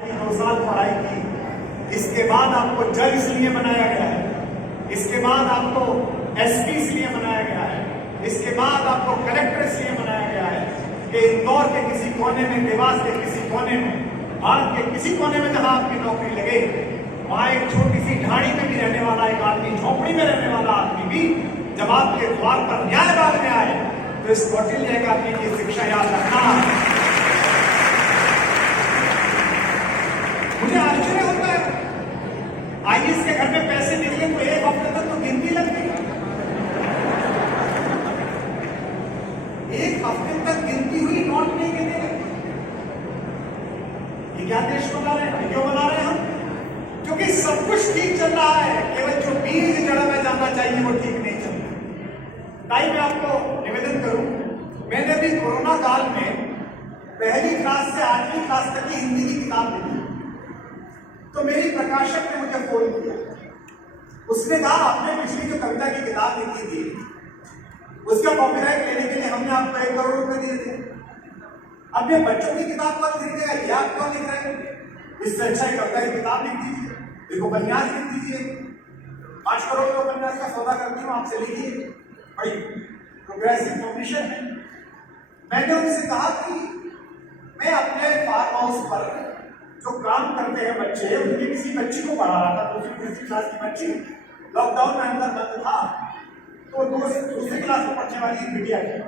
2 साल पढ़ाई की, इसके बाद आपको जज इसलिए बनाया गया है, इसके बाद आपको एसपी इसलिए बनाया गया है, इसके बाद आपको कलेक्टर इसलिए बनाया गया है कि इंदौर के किसी कोने में, देवास के किसी कोने में, भारत के किसी कोने में जहां आपकी नौकरी लगे, वहां एक छोटी सी ढाणी में भी रहने वाला एक आदमी, झोपड़ी में रहने वाला आदमी भी जब आपके द्वार पर न्याय मांगने आए तो इस कौटिल्य एकादमी की शिक्षा याद रखना। मुझे आश्चर्य होता है, आईएएस के घर में पैसे निकले तो 1 हफ्ते तक तो गिनती लग गई, 1 हफ्ते तक गिनती हुई, नोट नहीं गिने। ये क्या देश बना रहे हैं? क्यों बना रहे हैं हम? क्योंकि सब कुछ ठीक चल रहा है, केवल जो बीज जड़ में जाना चाहिए वो ठीक नहीं चल रहा। ताई मैं आपको निवेदन करूं, मैंने भी कोरोना काल में 1ली क्लास से 8वीं क्लास तक की हिंदी की किताब लिखी, तो मेरी प्रकाशक ने मुझे फोन किया, उसने कहा आपने पिछली जो कविता की किताब लिखी थी उसका कॉपीराइट लेने के लिए हमने आपको 1 करोड़ रुपए दिए थे, अब ये बच्चों की किताब कौन लिख देगा, ये आप क्यों लिख रहे हैं? इससे अच्छा कविता की किताब लिख दीजिए, देखो उपन्यास लिख दीजिए, 5 करोड़ के उपन्यास का सौदा करती हूँ, आपसे लिखिए, बड़ी प्रोग्रेसिव पब्लिशर है। मैंने उनसे कहा कि मैं अपने फार्म हाउस पर जो काम करते हैं बच्चे, उनकी किसी बच्ची को पढ़ा रहा था, दूसरी क्लास की बच्ची, लॉकडाउन में अंदर बंद था, तो दूसरी क्लास में पढ़ने वाली एक बिटिया थी,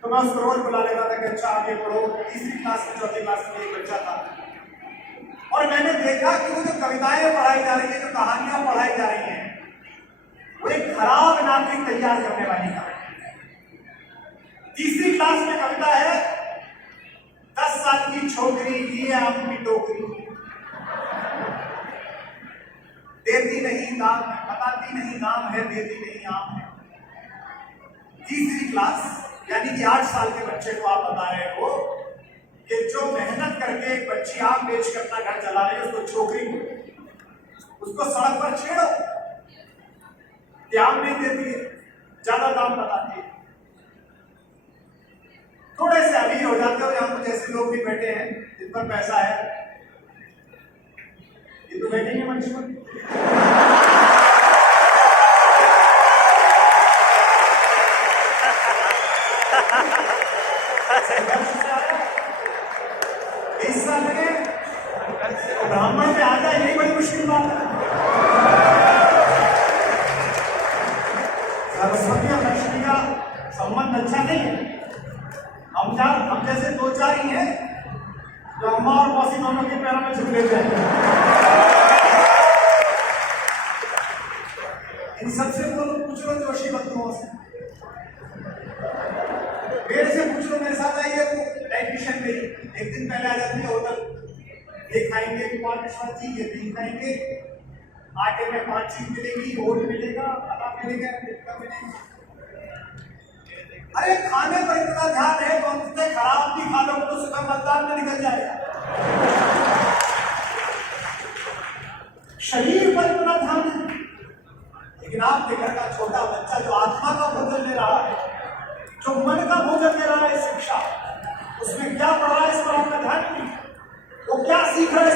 तो मैं उसको रोज बुला लेता था कि अच्छा आप ये पढ़ो। 3री क्लास में, 4थी क्लास में एक बच्चा था, और मैंने देखा कि वो जो कविताएं पढ़ाई जा रही है, जो कहानियां पढ़ाई जा रही हैं, वो एक खराब नागरिक तैयार करने वाली कहानी। 3री क्लास में कविता है, 10 साल की छोकरी लिए आम की टोकरी, देती नहीं नाम है, बताती नहीं नाम है, देती नहीं आम है। 3री क्लास यानी कि 8 साल के बच्चे को आप बता रहे हो कि जो मेहनत करके एक बच्ची आम बेच कर अपना घर चला रही है, उसको छोकरी को, उसको सड़क पर छेड़ो कि आम नहीं देती है, ज्यादा दाम बताती है, थोड़े से अमीर हो जाते हो। यहाँ कुछ ऐसे लोग भी बैठे हैं जिन पर पैसा है, ये तो बैठेंगे मंच पर, हिस्सा लगे ब्राह्मण पे आ जाए, यही बड़ी मुश्किल बात है। सरस्वती और लक्ष्मी का संबंध अच्छा नहीं है। हम जैसे 2-4 ही हैं जो अम्मा और मौसी दोनों के पैरों में छुप लेते हैं। इन सबसे बोलो, पूछ लो जोशी बंधुओं से, मेरे से पूछ लो, मेरे साथ आइए, वो डाइटिशियन मेरी एक दिन पहले आ जाती है होटल, ये खाएंगे जी, ये नहीं खाएंगे, आटे में 5 चीज मिलेगी, ओट मिलेगा, आटा मिलेगा, टिक्का मिलेगा। अरे खाने पर इतना ध्यान है, तो कितने खराब भी खा लो तो सुबह मतदान में निकल जाएगा। शरीर पर इतना ध्यान है, लेकिन आपके घर का छोटा बच्चा जो आत्मा का भोजन ले रहा है, जो मन का भोजन ले रहा है शिक्षा, उसमें क्या पढ़ रहा है इस पर आपका ध्यान नहीं, वो क्या सीख रहा है।